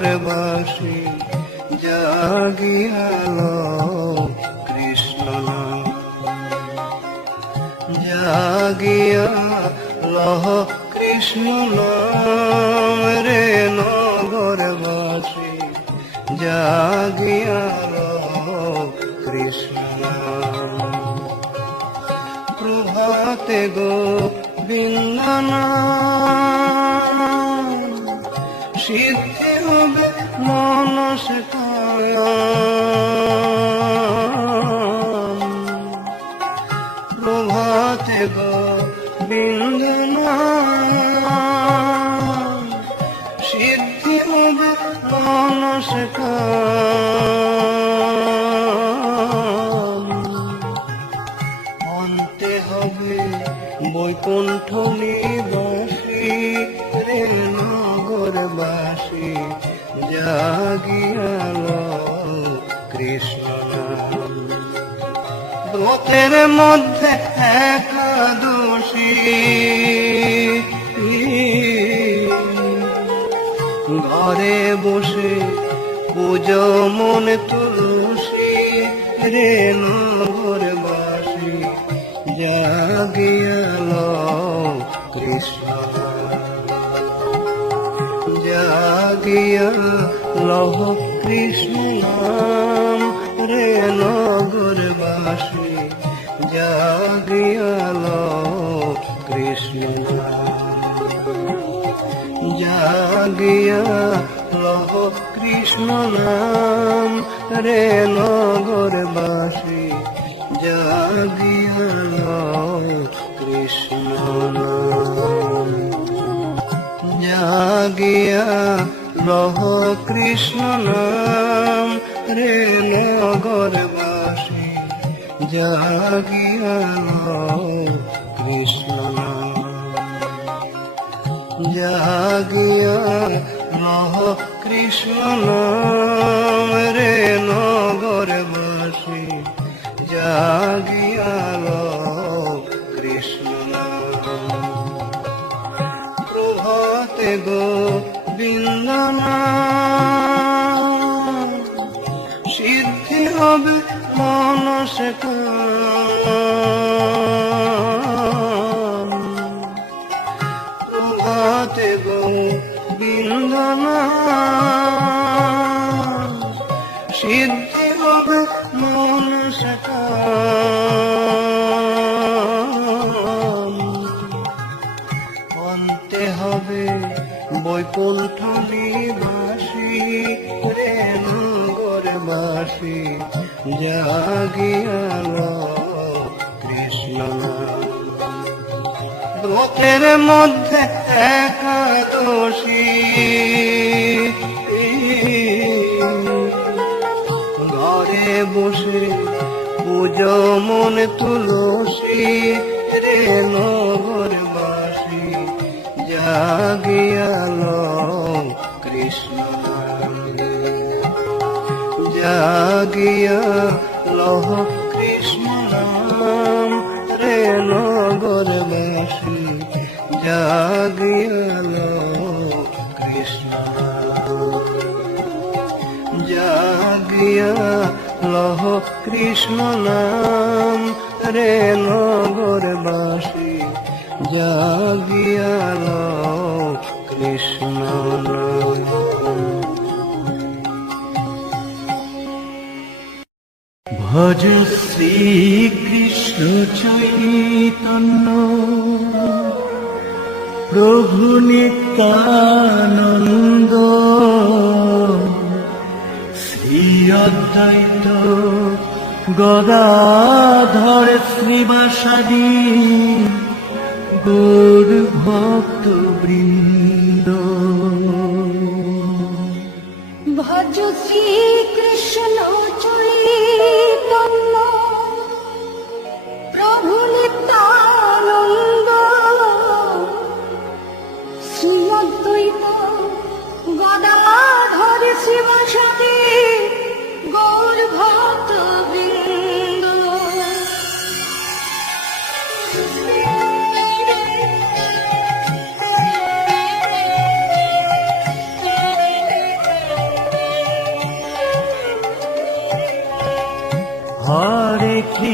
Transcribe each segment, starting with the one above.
নগরবাসী জাগিয়া লহ কৃষ্ণ নাম। জাগিয়া লহ কৃষ্ণ নাম রে নগরবাসী জাগিয়া কৃষ্ণ প্রভাতে গো বিন্দনা মনস অন্তে হবে বৈকুণ্ঠ নিবাসী রে নগরবাসী জাগিয়াল কৃষ্ণ। ব্রতের মধ্যে একাদশী পুজো মন তুলসী রে নগরবাসী জাগিয়াল কৃষ্ণ। জাগিয়া লহ কৃষ্ণ রে নগরবাসী জাগিয়া লহ কৃষ্ণ জাগিয়া নাম রে নগরবাসী, জাগিয়া লহ কৃষ্ণ নাম। জাগিয়া লহ কৃষ্ণ নাম রে নগরবাসী, জাগিয়া কৃষ্ণ নাম। জাগিয়া লহ কৃষ্ণ রে নগরবাসী জাগিয়া লহ কৃষ্ণ প্রভাতে গো বিন্দনা। সিদ্ধি হবে মনস প্রভাতে সিদ্ধি হবে মনস অন্তে হবে বৈকুণ্ঠ নিবাসী রে নগরবাসী জাগিয়াল কৃষ্ণ। ব্রতের মধ্যে মন তুলসী রে নগরবাসী জাগিয়াল কৃষ্ণ। জাগিয়া লহ কৃষ্ণ নাম রে নগরবাসী জাগিয়া কৃষ্ণ জাগিয়া লহ কৃষ্ণ নাম রে নগরবাসী জাগিয়া লহ কৃষ্ণ ভজ শ্রীকৃষ্ণ চৈতন্য প্রভু নিত্যানন্দ শ্রী অদ্বৈত গদাধর শ্রীবাসাদি গৌর ভক্ত বৃন্দ। ভজ শ্রীকৃষ্ণ চৈতন্য প্রভু নিত্যানন্দ। শ্রীমদ্বৈত গদাধর শিবসাদী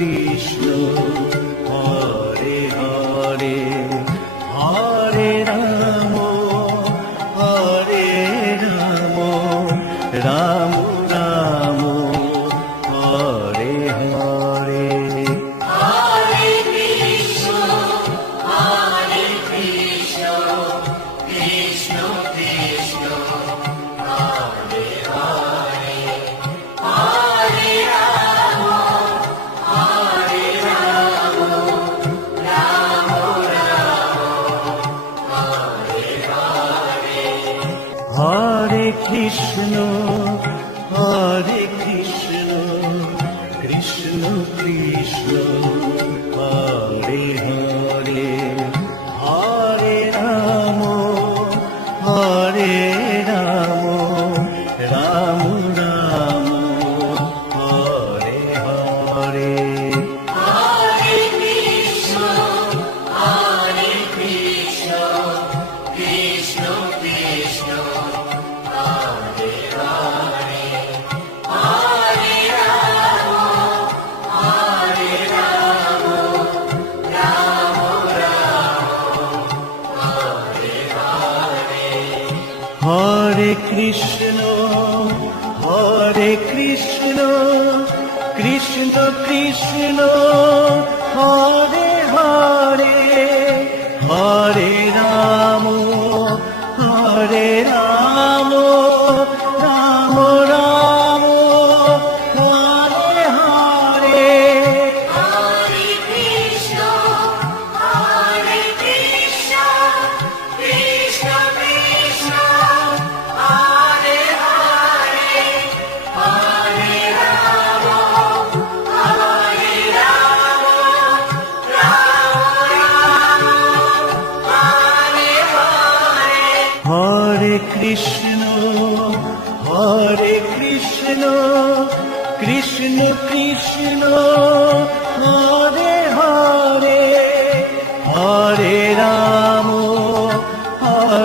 Krishna.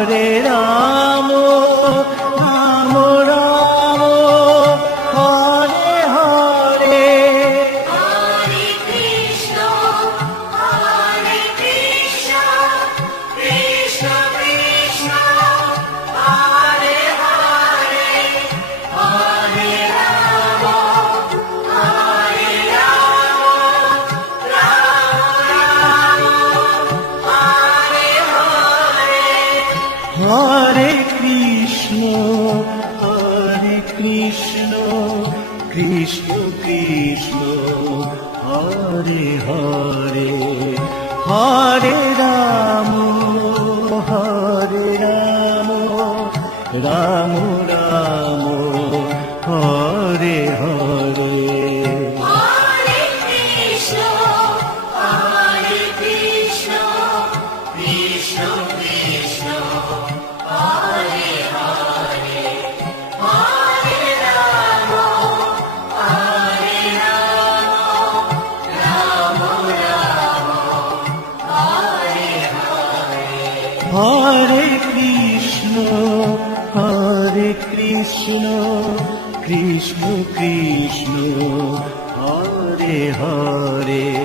রে রা হরে হরে হরে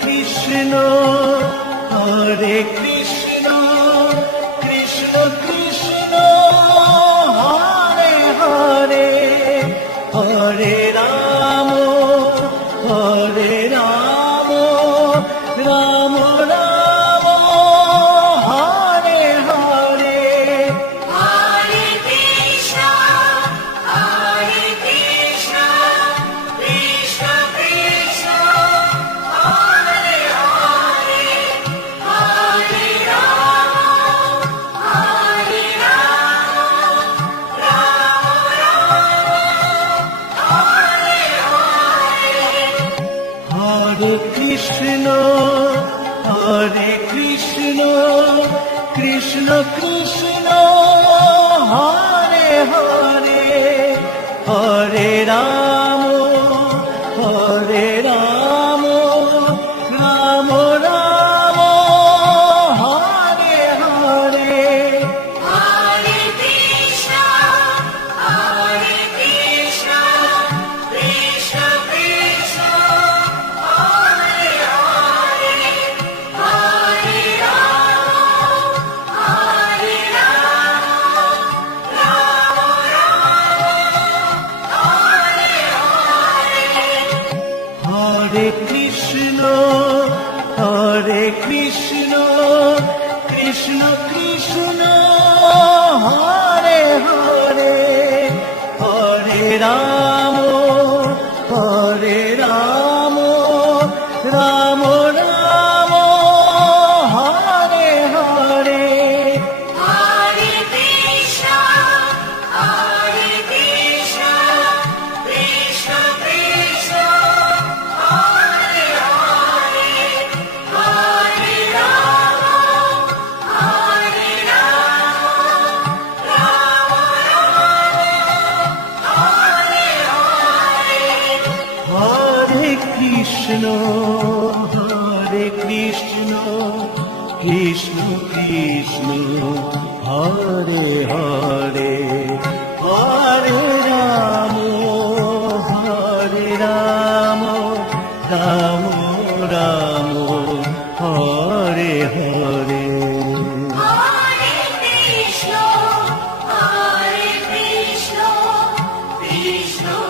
কৃষ্ণ হরে Cristo. Krishna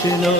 Krishna